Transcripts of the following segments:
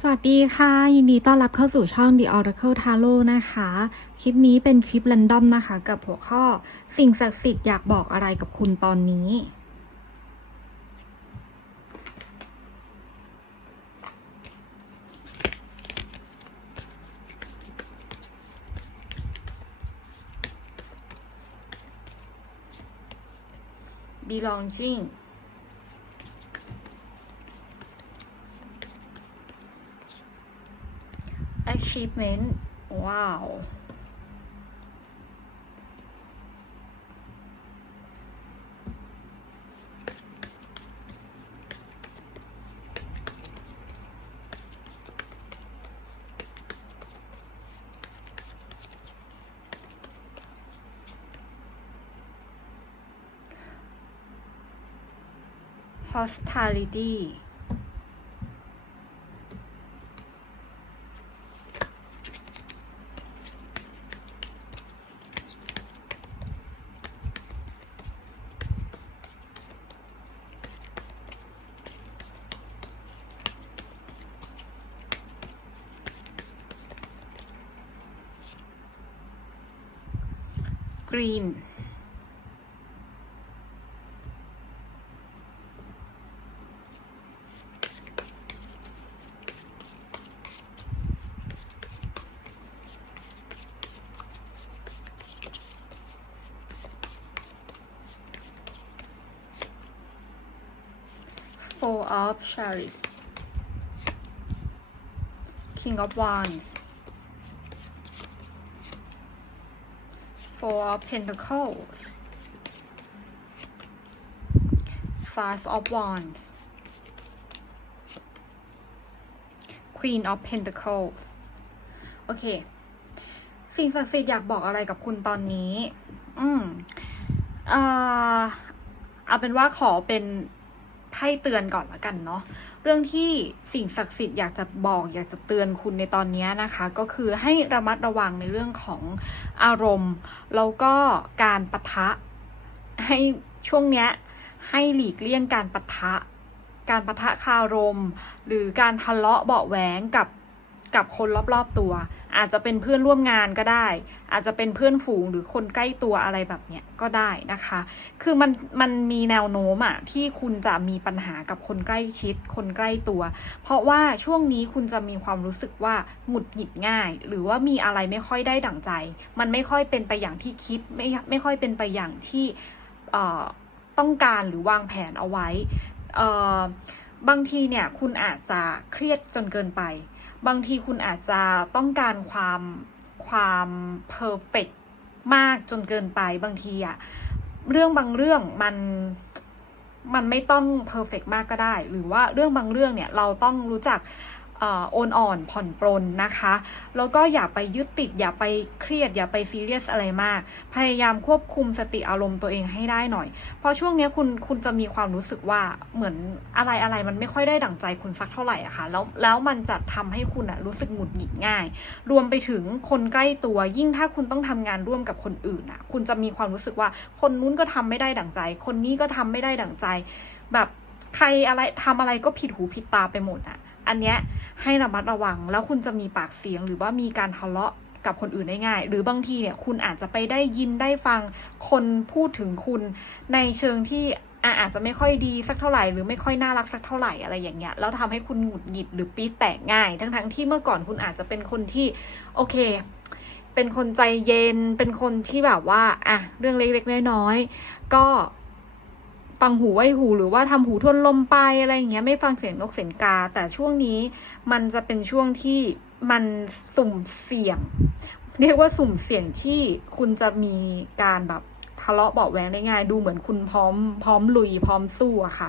สวัสดีค่ะ ยินดีต้อนรับเข้าสู่ช่อง The Oracle Tarot นะคะ คลิปนี้เป็นคลิป r รนดอมนะคะ กับหัวข้อสิ่งศักดิ์สิทธิ์อยากบอกอะไรกับคุณตอนนี้ belonging achievement ว้าว hospitality green. Four of Chalice King of Wands Four of Pentacles Five of Wands Queen of Pentacles โอเค สิ่งศักดิ์สิทธิ์อยากบอกอะไรกับคุณตอนนี้ อืม เอ่อเอาเป็นว่าขอเป็น ให้เตือนก่อนละกันเนาะเรื่องที่สิ่งศักดิ์สิทธิ์อยากจะบอกอยากจะเตือนคุณในตอนนี้นะคะ ก็คือให้ระมัดระวังในเรื่องของอารมณ์ แล้วก็การปะทะให้ช่วงเนี้ยให้หลีกเลี่ยงการปะทะ การปะทะคารม หรือการทะเลาะเบาแหวงกับ กับคนรอบๆตัว อาจจะเป็นเพื่อนร่วมงานก็ได้ อาจจะเป็นเพื่อนฝูงหรือคนใกล้ตัวอะไรแบบเนี้ยก็ได้นะคะ คือมันมันมีแนวโน้มอะที่คุณจะมีปัญหากับคนใกล้ชิด คนใกล้ตัว เพราะว่าช่วงนี้คุณจะมีความรู้สึกว่าหงุดหงิดง่าย หรือว่ามีอะไรไม่ค่อยได้ดั่งใจ มันไม่ค่อยเป็นไปอย่างที่คิดไม่ไม่ค่อยเป็นไปอย่างที่เอ่อต้องการหรือวางแผนเอาไว้เอ่อบางทีเนี่ยคุณอาจจะเครียดจนเกินไป บางทีคุณอาจจะต้องการความความเพอร์เฟกมากจนเกินไปบางทีอะเรื่องบางเรื่องมันมันไม่ต้องเพอร์เฟกมากก็ได้ หรือว่าเรื่องบางเรื่องเนี่ยเราต้องรู้จัก โอนอ่อนผ่อนปรนนะคะ แล้วก็อย่าไปยึดติด อย่าไปเครียด อย่าไปซีเรียสอะไรมาก พยายามควบคุมสติอารมณ์ตัวเองให้ได้หน่อย เพราะช่วงนี้คุณคุณจะมีความรู้สึกว่าเหมือนอะไรอะไรมันไม่ค่อยได้ดั่งใจคุณสักเท่าไหร่อะค่ะแล้วแล้วมันจะทำให้คุณอะรู้สึกหงุดหงิดง่าย รวมไปถึงคนใกล้ตัวยิ่งถ้าคุณต้องทำงานร่วมกับคนอื่นอะคุณจะมีความรู้สึกว่าคนนู้นก็ทำไม่ได้ดั่งใจ คนนี้ก็ทำไม่ได้ดั่งใจ แบบใครอะไรทำอะไรก็ผิดหูผิดตาไปหมดอะ อันเนี้ยให้ระมัดระวัง แล้วคุณจะมีปากเสียงหรือว่ามีการทะเลาะกับคนอื่นได้ง่าย หรือบางทีเนี่ยคุณอาจจะไปได้ยินได้ฟังคนพูดถึงคุณในเชิงที่อาจจะไม่ค่อยดีสักเท่าไหร่ หรือไม่ค่อยน่ารักสักเท่าไหร่อะไรอย่างเงี้ยแล้วทำให้คุณหงุดหงิดหรือปี๊ดแตกง่าย ทั้งๆที่เมื่อก่อนคุณอาจจะเป็นคนที่โอเค เป็นคนใจเย็น เป็นคนที่แบบว่าอะเรื่องเล็กๆน้อยๆก็ ฟังหูไว้หูหรือว่าทำหูทวนลมไปอะไรอย่างเงี้ยไม่ฟังเสียงนกเสียงกา แต่ช่วงนี้มันจะเป็นช่วงที่มันสุ่มเสี่ยง เรียกว่าสุ่มเสี่ยงที่คุณจะมีการแบบทะเลาะเบาะแวงได้ง่าย ดูเหมือนคุณพร้อมพร้อมลุยพร้อมสู้อะค่ะ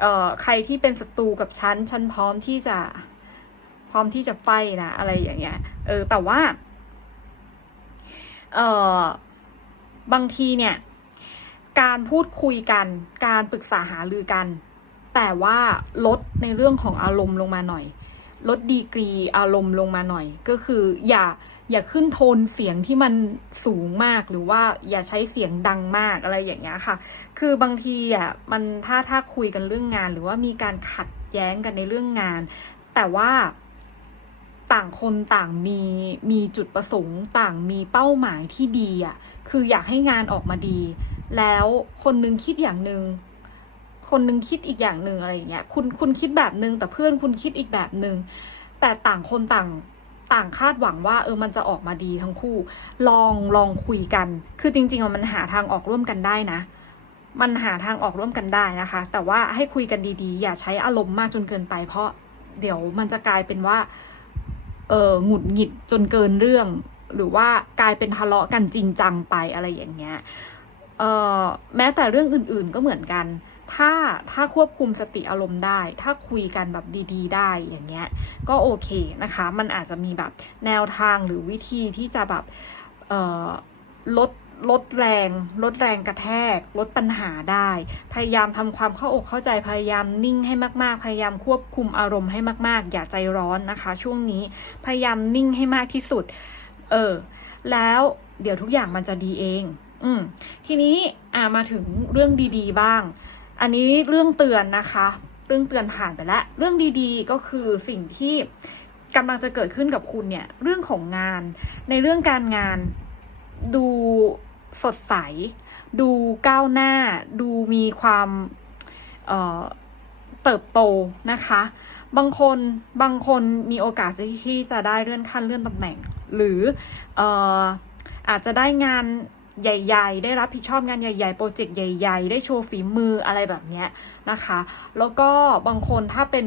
เอ่อใครที่เป็นศัตรูกับฉันฉันพร้อมที่จะพร้อมที่จะไฟนะอะไรอย่างเงี้ย เออแต่ว่า เอ่อบางทีเนี่ย การพูดคุยกัน การปรึกษาหารือกัน แต่ว่าลดในเรื่องของอารมณ์ลงมาหน่อย ลดดีกรีอารมณ์ลงมาหน่อย ก็คืออย่าอย่าขึ้นโทนเสียงที่มันสูงมากหรือว่าอย่าใช้เสียงดังมากอะไรอย่างเงี้ยค่ะ คือบางทีอะมันถ้าถ้าคุยกันเรื่องงาน หรือว่ามีการขัดแย้งกันในเรื่องงาน แต่ว่าต่างคนต่างมีมีจุดประสงค์ ต่างมีเป้าหมายที่ดีอะคืออยากให้งานออกมาดี แล้วคนนึงคิดอย่างหนึ่งคนนึงคิดอีกอย่างหนึ่งอะไรอย่างเงี้ยคุณคุณคิดแบบนึงแต่เพื่อนคุณคิดอีกแบบหนึ่งแต่ต่างคนต่างต่างคาดหวังว่าเออมันจะออกมาดีทั้งคู่ ลองลองคุยกัน คือจริงๆมันหาทางออกร่วมกันได้นะ มันหาทางออกร่วมกันได้นะคะ แต่ว่าให้คุยกันดีๆ อย่าใช้อารมณ์มากจนเกินไป เพราะเดี๋ยวมันจะกลายเป็นว่า เออหงุดหงิดจนเกินเรื่อง หรือว่ากลายเป็นทะเลาะกันจริงจังไปอะไรอย่างเงี้ย แม้แต่เรื่องอื่นๆก็เหมือนกัน ถ้าถ้าควบคุมสติอารมณ์ได้ ถ้าคุยกันแบบดีๆ ได้อย่างเงี้ย ก็โอเคนะคะ มันอาจจะมีแบบแนวทางหรือวิธีที่จะแบบลดลดแรง ลดแรงกระแทก ลดปัญหาได้ พยายามทำความเข้าอกเข้าใจพยายามนิ่งให้มาก ๆ พยายามควบคุมอารมณ์ให้มาก ๆ อย่าใจร้อนนะคะ ช่วงนี้พยายามนิ่งให้มากที่สุด เออ แล้วเดี๋ยวทุกอย่างมันจะดีเอง อืมทีนี้อ่ามาถึงเรื่องดีๆบ้าง อันนี้เรื่องเตือนนะคะ เรื่องเตือนผ่านไปแล้วเรื่องดีๆก็คือสิ่งที่กำลังจะเกิดขึ้นกับคุณเนี่ย เรื่องของงาน ในเรื่องการงานดูสดใส ดูก้าวหน้า ดูมีความเอ่อเติบโตนะคะ บางคนบางคนมีโอกาสที่จะได้เลื่อนขั้นเลื่อนตำแหน่ง หรือเอ่ออาจจะได้งาน ใหญ่ ๆ ได้รับผิดชอบงานใหญ่ ๆ โปรเจกต์ใหญ่ ๆ ได้โชว์ฝีมืออะไรแบบนี้นะคะ แล้วก็บางคนถ้าเป็น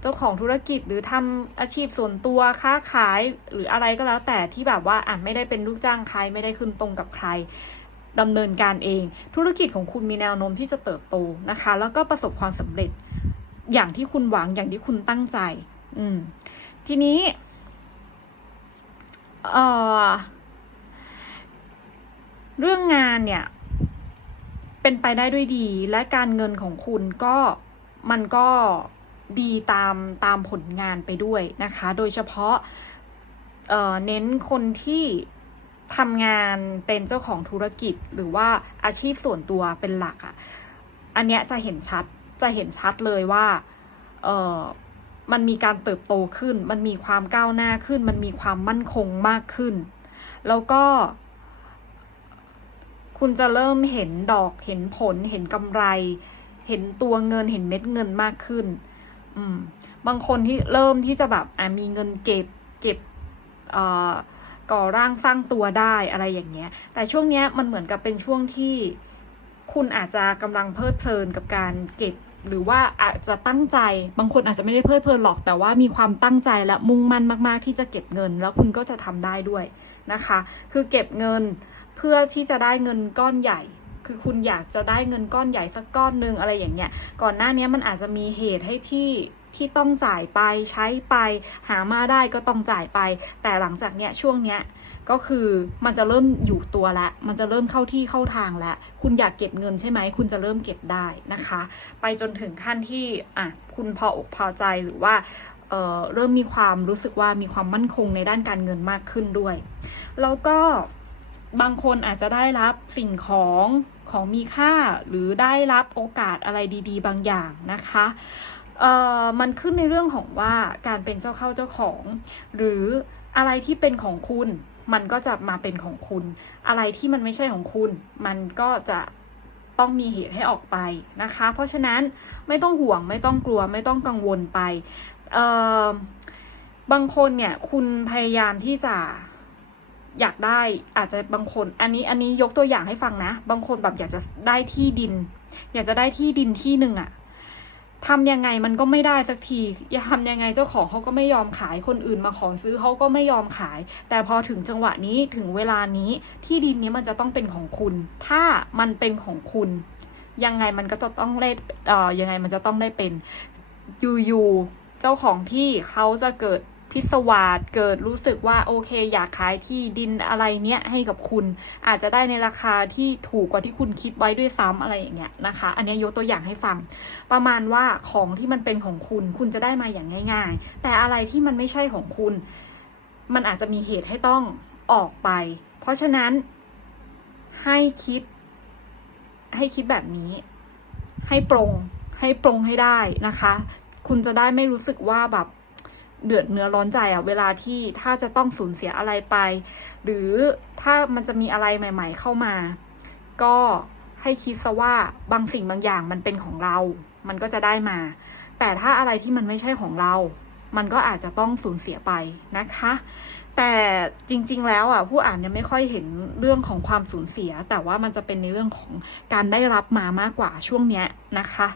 เจ้าของธุรกิจหรือทำอาชีพส่วนตัวค้าขายหรืออะไรก็แล้วแต่ที่แบบว่าอะไม่ได้เป็นลูกจ้างใครไม่ได้ขึ้นตรงกับใครดำเนินการเอง ธุรกิจของคุณมีแนวโน้มที่จะเติบโตนะคะ แล้วก็ประสบความสำเร็จอย่างที่คุณหวังอย่างที่คุณตั้งใจ อืม ทีนี้ เอ่อ เรื่องงานเนี่ย เป็นไปได้ด้วยดี และการเงินของคุณก็มันก็ดีตามตามผลงานไปด้วยนะคะ โดยเฉพาะเเน้นคนที่ทำงานเป็นเจ้าของธุรกิจหรือว่าอาชีพส่วนตัวเป็นหลักอะ่ะ อันเนี้ยจะเห็นชัด จะเห็นชัดเลยว่า เออมันมีการเติบโตขึ้น มันมีความก้าวหน้าขึ้น มันมีความมั่นคงมากขึ้น แล้วก็ คุณจะเริ่มเห็นดอกเห็นผลเห็นกำไร เห็นตัวเงินเห็นเม็ดเงินมากขึ้น อืม บางคนที่เริ่มที่จะแบบอะมีเงินเก็บเก็บเอ่อก่อร่างสร้างตัวได้อะไรอย่างเงี้ย แต่ช่วงเนี้ยมันเหมือนกับเป็นช่วงที่คุณอาจจะกำลังเพลิดเพลินกับการเก็บ หรือว่าอาจจะตั้งใจ บางคนอาจจะไม่ได้เพลิดเพลินหรอก แต่ว่ามีความตั้งใจและมุ่งมั่นมาก ๆ ที่จะเก็บเงิน แล้วคุณก็จะทำได้ด้วยนะคะ คือเก็บเงิน เพื่อที่จะได้เงินก้อนใหญ่ คือคุณอยากจะได้เงินก้อนใหญ่สักก้อนหนึ่งอะไรอย่างเงี้ย ก่อนหน้านี้มันอาจจะมีเหตุให้ที่ที่ต้องจ่ายไปใช้ไป หามาได้ก็ต้องจ่ายไป แต่หลังจากเนี้ยช่วงเนี้ยก็คือมันจะเริ่มอยู่ตัวแล้วมันจะเริ่มเข้าที่เข้าทางแล้วคุณอยากเก็บเงินใช่ไหมคุณจะเริ่มเก็บได้นะคะ ไปจนถึงขั้นที่อะคุณพออกพอใจหรือว่าเเริ่มมีความรู้สึกว่ามีความมั่นคงในด้านการเงินมากขึ้นด้วย แล้วก็ บางคนอาจจะได้รับสิ่งของของมีค่าหรือได้รับโอกาสอะไรดีๆ บางอย่างนะคะเอ่อมันขึ้นในเรื่องของว่าการเป็นเจ้าเข้าเจ้าของ หรืออะไรที่เป็นของคุณมันก็จะมาเป็นของคุณ อะไรที่มันไม่ใช่ของคุณ มันก็จะต้องมีเหตุให้ออกไปนะคะ เพราะฉะนั้นไม่ต้องห่วงไม่ต้องกลัวไม่ต้องกังวลไป เอ่อบางคนเนี่ยคุณพยายามที่จะ อยากได้อาจจะบางคน อันนี้อันนี้ยกตัวอย่างให้ฟังนะ บางคนแบบอยากจะได้ที่ดิน อยากจะได้ที่ดินที่หนึ่งอะทำยังไงมันก็ไม่ได้สักทีอย่าทำยังไงเจ้าของเขาก็ไม่ยอมขายคนอื่นมาขอซื้อเขาก็ไม่ยอมขาย แต่พอถึงจังหวะนี้ถึงเวลานี้ที่ดินนี้มันจะต้องเป็นของคุณ ถ้ามันเป็นของคุณ ยังไงมันก็จะต้องได้เอ่อยังไงมันจะต้องได้เป็นอยู่ๆเจ้าของที่เขาจะเกิด พิศวาสเกิดรู้สึกว่าโอเค อยากขายที่ดินอะไรเนี้ยให้กับคุณ อาจจะได้ในราคาที่ถูกกว่าที่คุณคิดไว้ด้วยซ้ำอะไรอย่างเงี้ยนะคะ อันนี้ยกตัวอย่างให้ฟัง ประมาณว่าของที่มันเป็นของคุณ คุณจะได้มาอย่างง่าย ๆ แต่อะไรที่มันไม่ใช่ของคุณ มันอาจจะมีเหตุให้ต้องออกไป เพราะฉะนั้นให้คิด ให้คิดแบบนี้ ให้ปรงให้ปรงให้ได้นะคะ คุณจะได้ไม่รู้สึกว่าแบบ เดือดเนื้อร้อนใจอะเวลาที่ถ้าจะต้องสูญเสียอะไรไป หรือถ้ามันจะมีอะไรใหม่ ๆ เข้ามา ก็ให้คิดซะว่าบางสิ่งบางอย่างมันเป็นของเรา มันก็จะได้มา แต่ถ้าอะไรที่มันไม่ใช่ของเรา มันก็อาจจะต้องสูญเสียไปนะคะ แต่จริง ๆ แล้วอะผู้อ่านเนี่ยไม่ค่อยเห็นเรื่องของความสูญเสีย แต่ว่ามันจะเป็นในเรื่องของการได้รับมามากกว่าช่วงเนี้ยนะคะ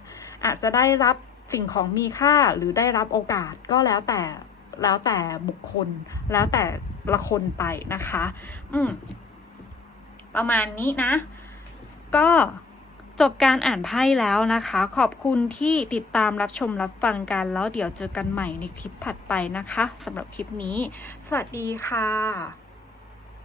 อาจจะได้รับ สิ่งของมีค่าหรือได้รับโอกาสก็แล้วแต่แล้วแต่บุคคล แล้วแต่ละคนไปนะคะ อืม ประมาณนี้นะ ก็จบการอ่านไพ่แล้วนะคะ ขอบคุณที่ติดตามรับชมรับฟังกัน แล้วเดี๋ยวเจอกันใหม่ในคลิปถัดไปนะคะสำหรับคลิปนี้ สวัสดีค่ะ